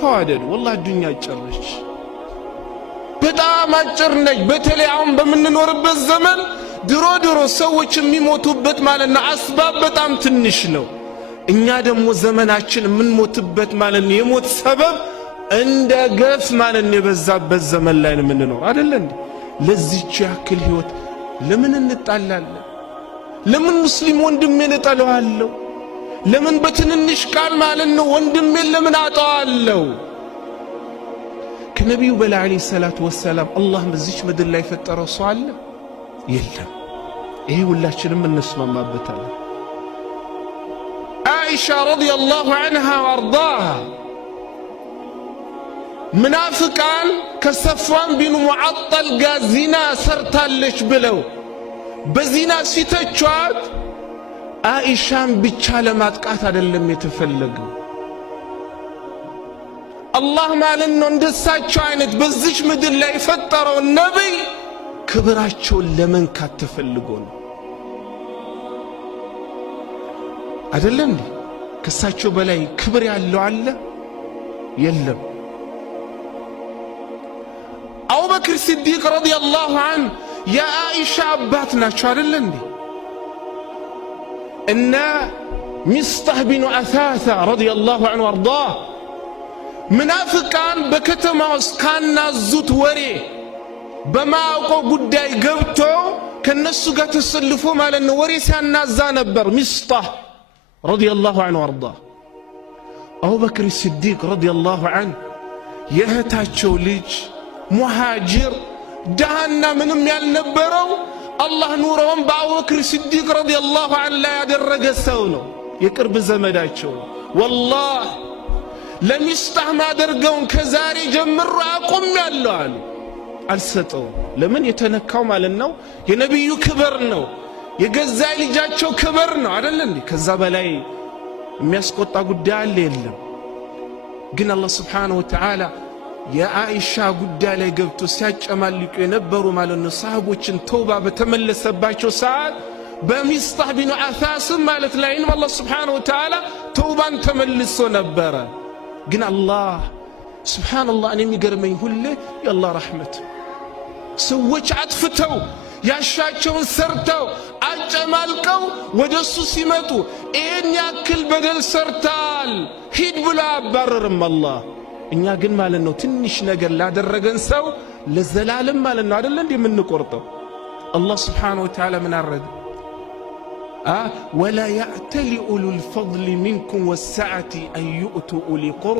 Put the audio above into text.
ተዋደዱ። ወላሂ ዱንያ አጭርነች፣ በጣም አጭር ነች። በተለይ አሁን በምንኖርበት ዘመን ድሮ ሰዎች የሚሞቱበት ማለት ነው አስባብ በጣም ትንሽ ነው። እኛ ደግሞ ዘመናችን የምንሞትበት ማለት ነው የሞት ሰበብ እንደ ገፍ ማለት ነው የበዛበት ዘመን ላይ ነው የምንኖር አይደል እንዴ? ለዚህች ያክል ህይወት ለምን እንጣላለን? ለምን ሙስሊም ወንድሜን እጠላዋለሁ? ለምን በትንንሽ ቃል ማለት ነው ወንድሜን ለምን አጣዋለሁ? ከነቢዩ በላይ አለይሂ ሰላቱ ወሰላም አላህ በዚች ምድር ላይ ፈጠረው ሰው አለ የለም? ይሄ ሁላችንም እንስማማበታለን። አይሻ ረዲየላሁ ዐንሃ ወአርዳሃ ምናፍቃን ከሰፍዋን ቢኑ ሙዓጠል ጋር ዚና ሰርታለች ብለው በዚና ሲተቿት አይሻን ብቻ ለማጥቃት አይደለም የተፈለገው። አላህ ማለት ነው እንደሳቸው አይነት በዚች ምድር ላይ የፈጠረው ነብይ ክብራቸውን ለመንካት ተፈልጎ ነው አይደለም እንዴ? ከሳቸው በላይ ክብር ያለው አለ የለም? አቡበክር ሲዲቅ ረዲየላሁ ዐንሁ የአይሻ አባት ናቸው አይደል እንዴ? እነ ሚስጣህ ቢኑ አሳሳ ረዲየላሁ ዐንሁ ወአርዳህ ምናፍቃን በከተማ ውስጥ ካናዙት ወሬ በማያውቀው ጉዳይ ገብቶ ከነሱ ጋር ተሰልፎ ማለት ነው ወሬ ሲያናዛ ነበር። ሚስጣህ ረዲየላሁ ዐንሁ ወአርዳህ አቡበክር ሲዲቅ ረዲየላሁ ዐንሁ የእህታቸው ልጅ ሙሃጅር ደሃና ምንም ያልነበረው አላህ ኑሮውን በአቡበክር ሲዲቅ ረዲየላሁ ዐንሁ ላይ ያደረገ ሰው ነው። የቅርብ ዘመዳቸው ወላሂ ለሚስጣህ ማደርገውን ከዛሬ ጀምሮ አቆሚያለሁ አሉ። አልሰጠውም። ለምን? የተነካው ማለት ነው የነቢዩ ክብር ነው፣ የገዛ ልጃቸው ክብር ነው አይደል እንዴ? ከዛ በላይ የሚያስቆጣ ጉዳይ አለ የለም? ግን አላህ ሱብሓነሁ ወተዓላ የአይሻ ጉዳይ ላይ ገብቶ ሲያጨማልቁ የነበሩ ማለት ነው ሰሃቦችን ተውባ በተመለሰባቸው ሰዓት በሚስጣህ ቢኑ አሳስ ማለት ላይ ነው አላህ ሱብሓነሁ ወተዓላ ተውባን ተመልሶ ነበረ። ግን አላህ ሱብሓነላህ እኔ የሚገርመኝ ሁሌ የአላህ ረሕመት ሰዎች አጥፍተው ያሻቸውን ሰርተው አጨማልቀው ወደሱ ሲመጡ ይህን ያክል በደል ሰርታል ሂድ ብሎ አባረርም አላህ። እኛ ግን ማለት ነው ትንሽ ነገር ላደረገን ሰው ለዘላለም ማለት ነው አይደል እንዴ የምንቆርጠው? አላህ ሱብሓነሁ ወተዓላ ምን አረደ? ወላ ያዕተሊ ኡሉል ፈድሊ ሚንኩም ወሰዓቲ አን ዩእቱ ኡሊ